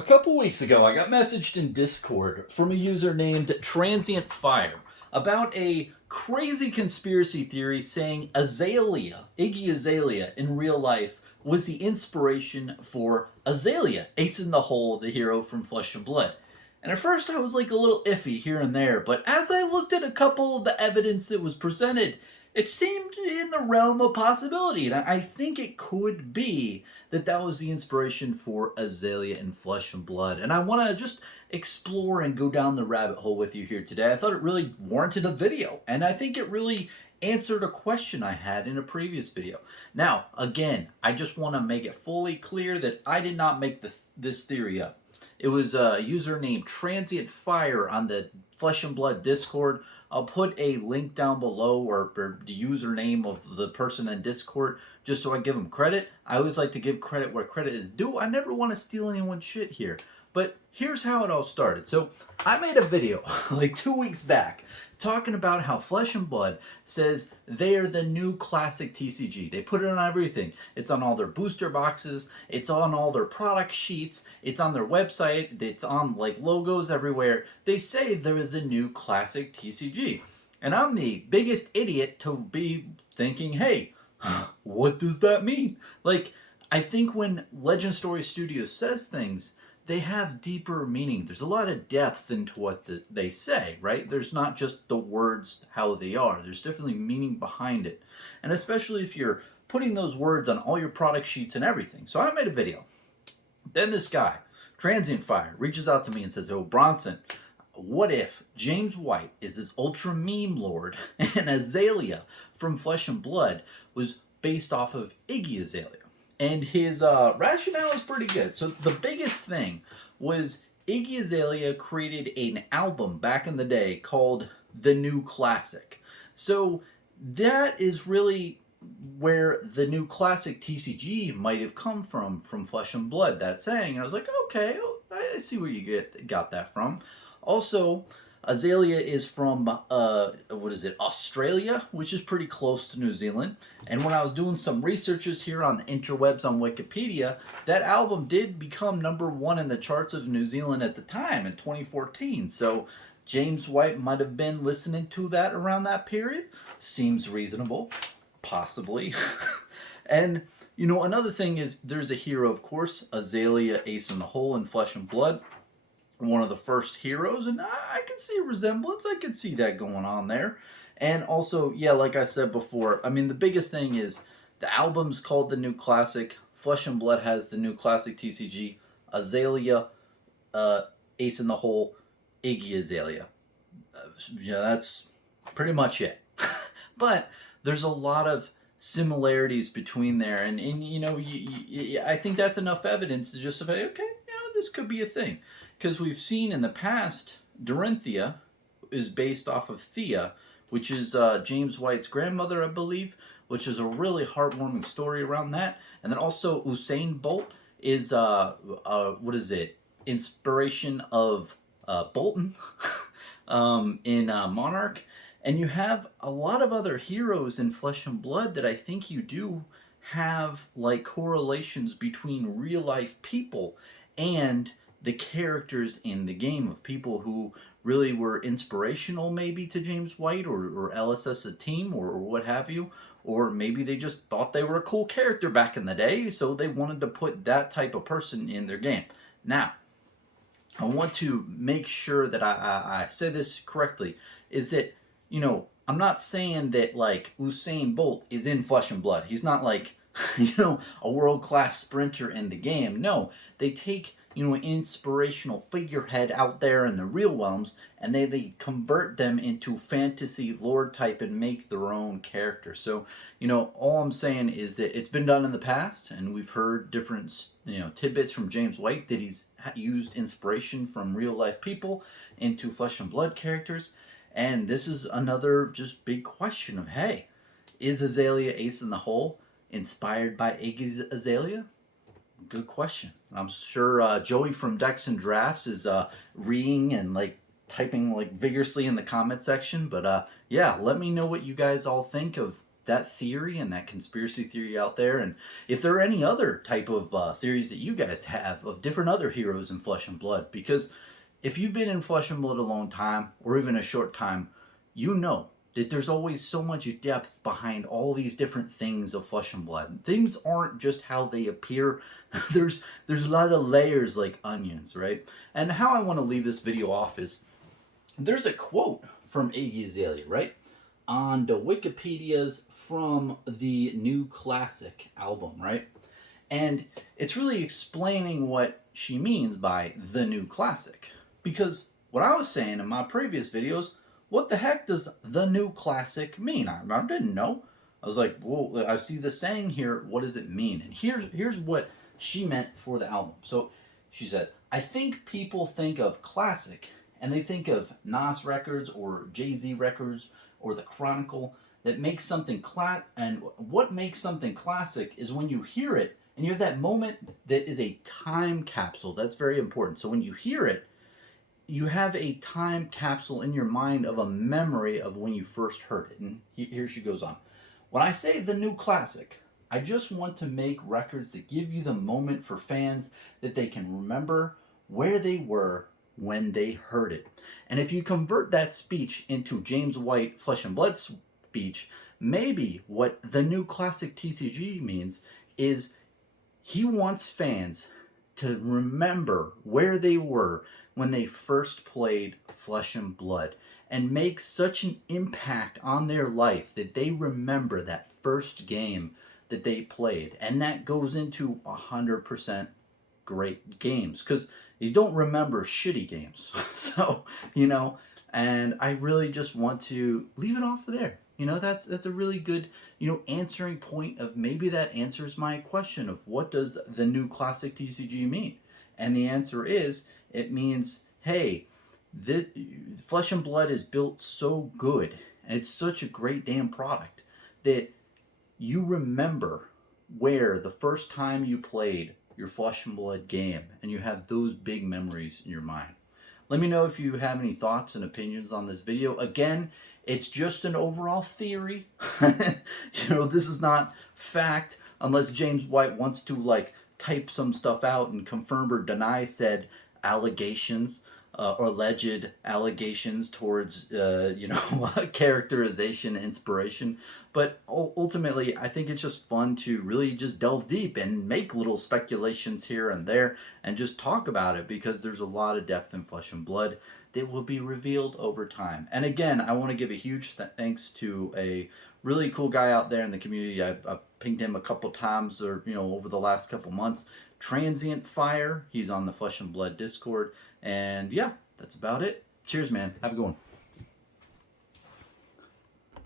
A couple weeks ago, I got messaged in Discord from a user named Transient Fire about a crazy conspiracy theory saying Azalea, Iggy Azalea, in real life was the inspiration for Azalea, Ace in the Hole, the hero from Flesh and Blood. And at first I was like a little iffy here and there, but as I looked at a couple of the evidence that was presented, it seemed in the realm of possibility. And I think it could be that was the inspiration for Azalea in Flesh and Blood. And I want to just explore and go down the rabbit hole with you here today. I thought it really warranted a video, and I think it really answered a question I had in a previous video. Now, again, I just want to make it fully clear that I did not make this theory up. It was a user named Transient Fire on the Flesh and Blood Discord. I'll put a link down below or the username of the person in Discord just so I give them credit. I always like to give credit where credit is due. I never want to steal anyone's shit here. But here's how it all started. So I made a video like 2 weeks back talking about how Flesh and Blood says they are the new classic TCG. They put it on everything. It's on all their booster boxes. It's on all their product sheets. It's on their website. It's on like logos everywhere. They say they're the new classic TCG. And I'm the biggest idiot to be thinking, hey, what does that mean? Like, I think when Legend Story Studios says things, they have deeper meaning. There's a lot of depth into what they say, right? There's not just the words how they are. There's definitely meaning behind it. And especially if you're putting those words on all your product sheets and everything. So I made a video. Then this guy, Transient Fire, reaches out to me and says, oh, Bronson, what if James White is this ultra meme lord and Azalea from Flesh and Blood was based off of Iggy Azalea? And his rationale is pretty good. So the biggest thing was Iggy Azalea created an album back in the day called The New Classic. So that is really where the new classic TCG might have come from Flesh and Blood, that saying. And I was like, okay, I see where you got that from. Also, Azalea is from, Australia, which is pretty close to New Zealand. And when I was doing some researches here on the interwebs on Wikipedia, that album did become #1 in the charts of New Zealand at the time in 2014. So James White might have been listening to that around that period. Seems reasonable, possibly. And, you know, another thing is there's a hero, of course, Azalea, Ace in the Hole in Flesh and Blood. One of the first heroes, and I can see a resemblance. I can see that going on there. And also, yeah, like I said before, I mean, the biggest thing is the album's called The New Classic. Flesh and Blood has The New Classic TCG. Azalea, Ace in the Hole, Iggy Azalea. That's pretty much it. But there's a lot of similarities between there, and you know, I think that's enough evidence to justify, okay, this could be a thing. Because we've seen in the past, Dorinthia is based off of Thea, which is James White's grandmother, I believe, which is a really heartwarming story around that. And then also Usain Bolt is, inspiration of Bolton in Monarch. And you have a lot of other heroes in Flesh and Blood that I think you do have like correlations between real life people and the characters in the game, of people who really were inspirational maybe to James White or LSS a team or what have you, or maybe they just thought they were a cool character back in the day, so they wanted to put that type of person in their game. Now, I want to make sure that I say this correctly, is that, you know, I'm not saying that like Usain Bolt is in Flesh and Blood. He's not like, you know, a world-class sprinter in the game. No, they take, you know, an inspirational figurehead out there in the real realms, and they convert them into fantasy lore type and make their own character. So, you know, all I'm saying is that it's been done in the past, and we've heard different, you know, tidbits from James White that he's used inspiration from real life people into Flesh and Blood characters. And this is another just big question of, hey, is Azalea Ace in the Hole inspired by Iggy's Azalea? Good question. I'm sure Joey from Decks and Drafts is reading and like typing like vigorously in the comment section. But yeah, let me know what you guys all think of that theory and that conspiracy theory out there. And if there are any other type of theories that you guys have of different other heroes in Flesh and Blood, because if you've been in Flesh and Blood a long time or even a short time, you know that there's always so much depth behind all these different things of Flesh and Blood. Things aren't just how they appear. there's a lot of layers like onions, right? And how I want to leave this video off is there's a quote from Iggy Azalea, right? On the Wikipedia's from the New Classic album, right? And it's really explaining what she means by the New Classic. Because what I was saying in my previous videos, what the heck does the New Classic mean? I didn't know. I was like, well, I see the saying here. What does it mean? And here's what she meant for the album. So she said, I think people think of classic and they think of Nas records or Jay-Z records or the Chronicle that makes something and what makes something classic is when you hear it and you have that moment that is a time capsule. That's very important. So when you hear it, you have a time capsule in your mind of a memory of when you first heard it. And here she goes on. When I say the New Classic, I just want to make records that give you the moment for fans that they can remember where they were when they heard it. And if you convert that speech into James White Flesh and Blood speech, maybe what the New Classic TCG means is he wants fans to remember where they were when they first played Flesh and Blood and make such an impact on their life that they remember that first game that they played. And that goes into 100% great games, because you don't remember shitty games. So, and I really just want to leave it off there. That's a really good, answering point of maybe that answers my question of what does the New Classic TCG mean? And the answer is, it means, hey, this Flesh and Blood is built so good, and it's such a great damn product that you remember where the first time you played your Flesh and Blood game, and you have those big memories in your mind. Let me know if you have any thoughts and opinions on this video. Again, it's just an overall theory. This is not fact unless James White wants to type some stuff out and confirm or deny said allegations or alleged allegations towards characterization, inspiration. But ultimately, I think it's just fun to really just delve deep and make little speculations here and there and just talk about it, because there's a lot of depth in Flesh and Blood that will be revealed over time. And again, I want to give a huge thanks to a really cool guy out there in the community. I've pinged him a couple times over the last couple months. Transient Fire. He's on the Flesh and Blood Discord. And yeah, that's about it. Cheers, man. Have a good one.